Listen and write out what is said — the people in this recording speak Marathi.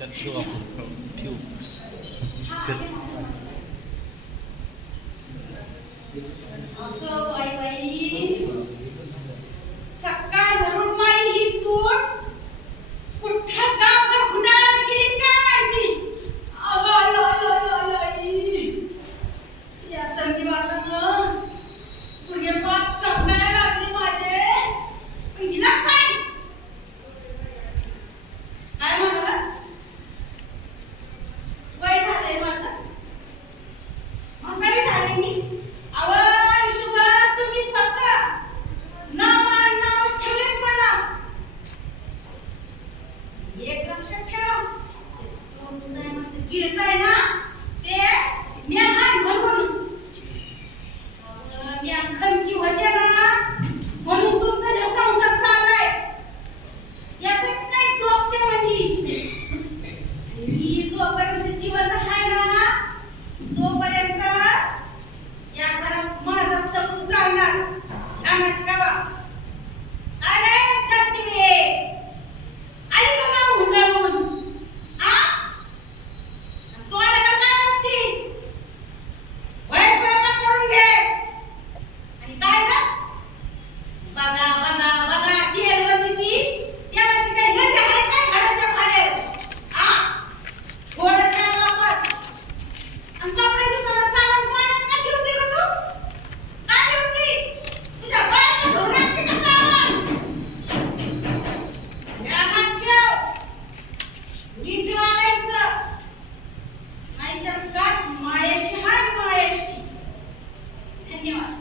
त्यात ठेवू आपण. ठेवू. ते- लक्षात ठेव. तो नाही म्हणते गिरत आहे ना ते मी हाय म्हणून मी खमकी होते ना म्हणून तुमचा जो संसार चाललाय याचं काही टॉप ते म्हणजे मी जोपर्यंत जीवन आहे ना तोपर्यंत या घरात माझा सकून चालणार. अनट 今天晚上